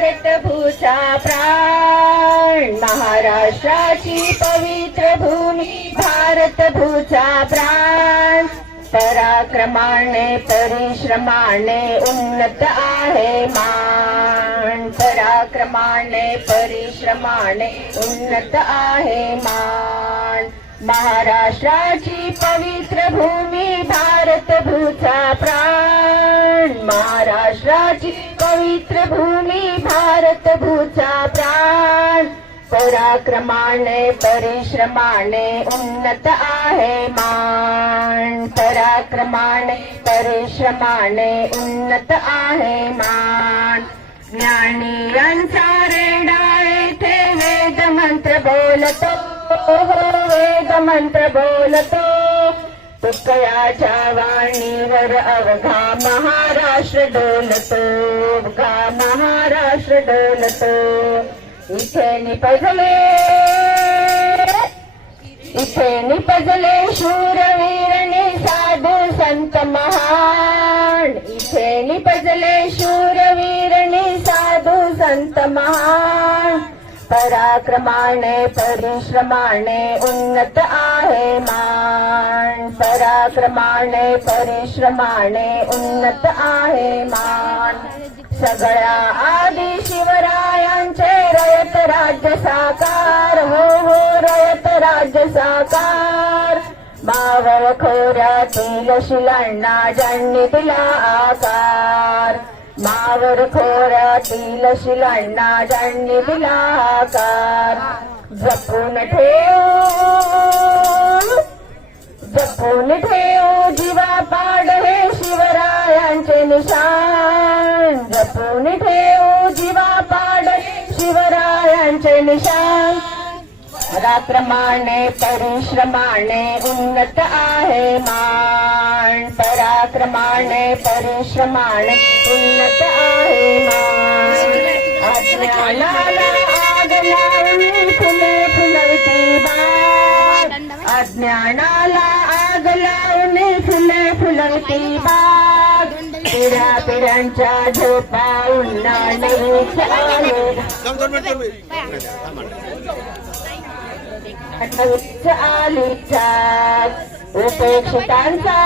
भारत भूचा प्राण, महाराष्ट्राची पवित्र भूमी भारत भूचा प्राण. पराक्रमाने परिश्रमाने उन्नत आहे मान, पराक्रमाने परिश्रमाने उन्नत आहे मान. महाराष्ट्राची पवित्र भूमी भारत भूचा प्राण, महाराष्ट्राची पवित्र भूमी भारत भूचा प्राण. पराक्रमाने परिश्रमाने उन्नत आहे मान, पराक्रमाने परिश्रमाने उन्नत आहे मान. ज्ञानी यांचा रेडा येथे वेद मंत्र बोलतो, वेद मंत्र बोलतो. तुकयाच्या वाणीवर अवघा महाराष्ट्र डोलतो, अवघा महाराष्ट्र डोलतो. इथे निपजले शूरवीर नि साधू संत महान, इथे निपजले शूरवीर नि साधू संत महान. पराक्रमाने परिश्रमाने उन्नत आहे मान, पराक्रमाने परिश्रमाने उन्नत आहे मान. सगळ्या आदि शिवरायांचे रयत राज्य साकार, हो हो रयत राज्य साकार. मावळ खोऱ्यातील शिलांना ज्यांनी दिला आकार, मावळ खोऱ्यातील शिलांना ज्यांनी दिला आकार. जपून ठेवू जीवापाड हे शिवरायांचे निशान, जपून ठेवू जीवापाड शिवरायांचे निशान. पराक्रमाने परिश्रमाने उन्नत आहे मान, पराक्रमाने परिश्रमाने उन्नत आहे मान. अज्ञानाला आग लावून फुले फुलवती बाग, अज्ञानाला आग लावून फुले फुलवती बाग. पिढ्या पिढ्यांच्या झोपा उन्हाळीच आली उपेक्षितांचा